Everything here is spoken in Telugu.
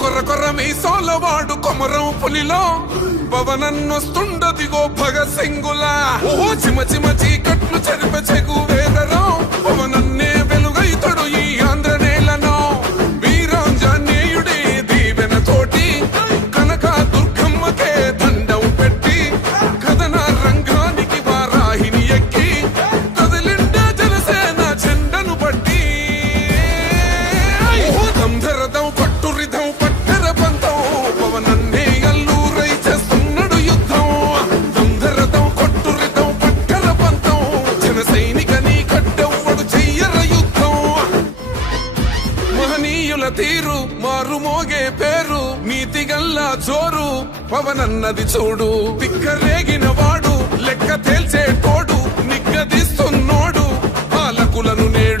కొర్ర కొర్ర మీసోలవాడు కొమరం పులిలో పవనన్నొస్తుండదిగో భగత్ సింగులా ఓ చిమ చిమ చీకట్లు చెరిపే చెగు వేదరో పవనన్నే వెలుగైతడు ఈ ఆంధ్ర నేలను వీరాంజనేయుడి దీవెన తోటి కనక దుర్గమ్మకే దండం పెట్టి కథన రంగానికి వారాహిని ఎక్కి కదిలిండే జనసేన జెండను బట్టి దంధరదం పట్టురిధం పట్టర పంతం పవనన్నే అల్లూరై చేస్తున్నాడు యుద్ధం దంధరదం కొట్టురిధం పట్టర పంతం జన సైనికని కట్టెవ్వడు చెయ్యర యుద్ధం మహనీయుల తీరు మారుమోగే పేరు నీతిగల్లా జోరు పవనన్నది చూడు తిక్కరేగిన వాడు లెక్క తేల్చే తోడు నిగ్గదీస్తున్నోడు పాలకులను నేడు